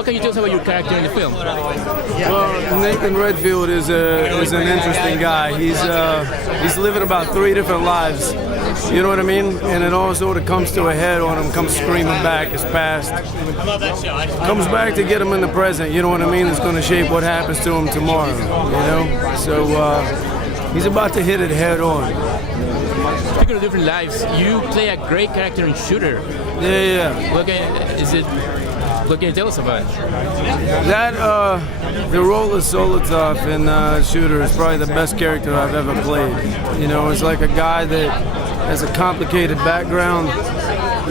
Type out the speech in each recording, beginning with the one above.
what can you tell us about your character in the film? Well, Nathan Redfield is an interesting guy. He's living about 3 different lives. You know what I mean? And it all sort of comes to a head on him, comes screaming back his past. Comes back to get him in the present, you know what I mean? It's going to shape what happens to him tomorrow, you know? So he's about to hit it head on. Speaking of different lives, you play a great character in Shooter. Yeah. What can you tell us about it? That, the role of Solotov in Shooter is probably the best character I've ever played. You know, it's like a guy that has a complicated background.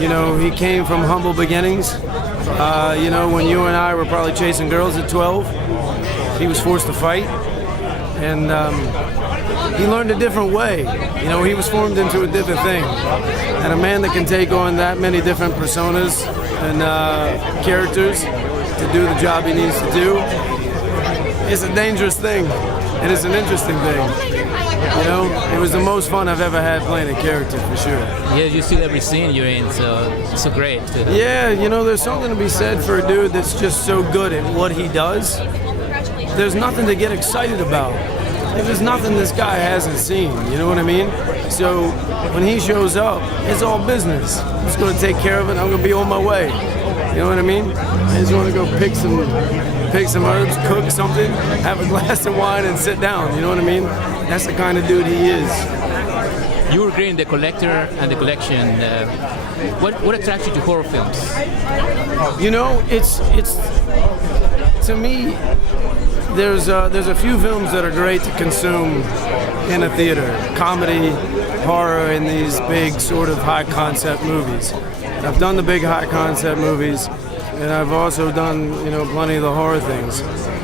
You know, he came from humble beginnings. You know, when you and I were probably chasing girls at 12, he was forced to fight. And he learned a different way. You know, he was formed into a different thing. And a man that can take on that many different personas and characters to do the job he needs to do is a dangerous thing. And it's an interesting thing. You know, it was the most fun I've ever had playing a character, for sure. Yeah, you see every scene you're in, so great. Yeah, you know, there's something to be said for a dude that's just so good at what he does. There's nothing to get excited about. If there's nothing this guy hasn't seen, you know what I mean? So when he shows up, it's all business. I'm just going to take care of it. I'm going to be on my way. You know what I mean? I just want to go pick some herbs, cook something, have a glass of wine, and sit down. You know what I mean? That's the kind of dude he is. You were great in The Collector and The Collection. What attracts you to horror films? You know, it's to me. There's a few films that are great to consume in a theater. Comedy, horror, and these big sort of high concept movies. I've done the big high concept movies, and I've also done, you know, plenty of the horror things.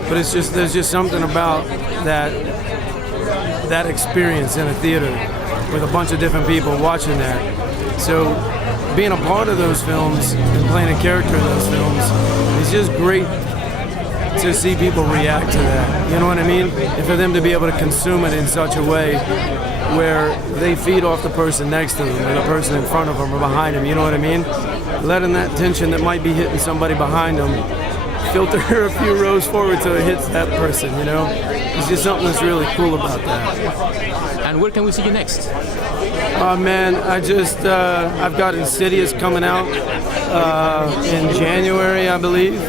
But there's just something about that experience in a theater with a bunch of different people watching that. So being a part of those films and playing a character in those films is just great to see people react to that, you know what I mean? And for them to be able to consume it in such a way where they feed off the person next to them or the person in front of them or behind them, you know what I mean? Letting that tension that might be hitting somebody behind them filter a few rows forward till it hits that person, you know? It's just something that's really cool about that. And where can we see you next? Oh man, I've got Insidious coming out in January, I believe.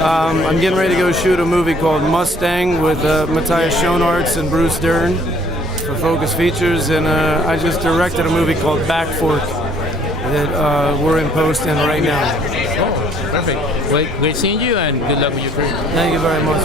I'm getting ready to go shoot a movie called Mustang with Matthias Schoenaerts and Bruce Dern for Focus Features, and I just directed a movie called Back Fork that we're in post in right now. Oh, perfect. Well, great seeing you, and good luck with your career. Thank you very much.